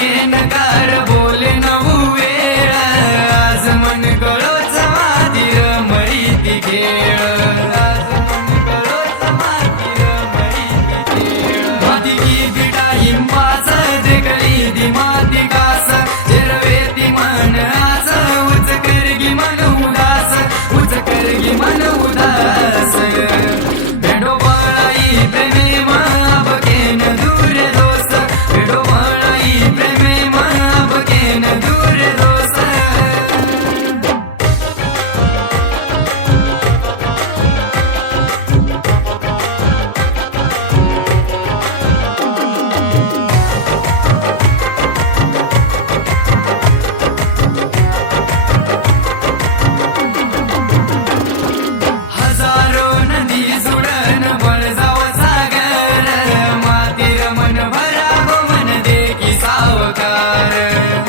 नकार बोले नऊ वेळ आज मन कळोच माती रमळी ती खेळ आज मन कळोच माती रमळी ती खेळ माती की बिटा हिंबाच देखली दी माती कास जिरवे ती मन आज उच करगी मन उदास उच करगी मन उदास भेडो बळाई प्रेमे माप केन दूर दोस्त भेडो बळाई प्रेमे माप केन दूर दोस्त हजारो नदी जुडन बळजाव सागर मातीर मन भरावो मन देखी सावकार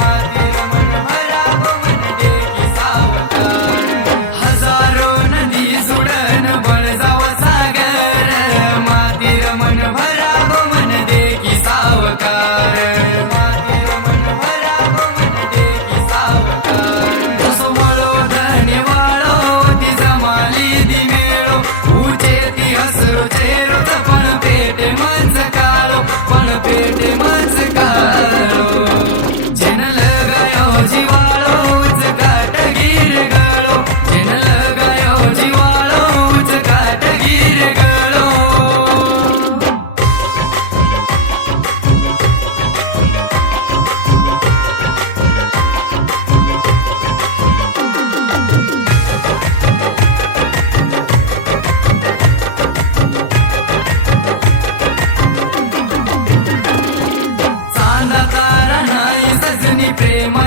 मातीर मन भरावो मन देखी सावकार हजारो नदी जुडन बळजाव सागर मातीर मन भरावो मन देखी सावकार मातीर मन भरावो मन देखी सावकार तसो वळो धने वाळो ती जमाली दी मेळो उचे ती हसरो चेरो पण पेटे मज काळो पण पेटे मज काळो जेन लगायो जिवाळो उच काटगीर गळो जेन लगायो जिवाळो उच काटगीर गळो चांदा तारा नाही सजनी प्रेम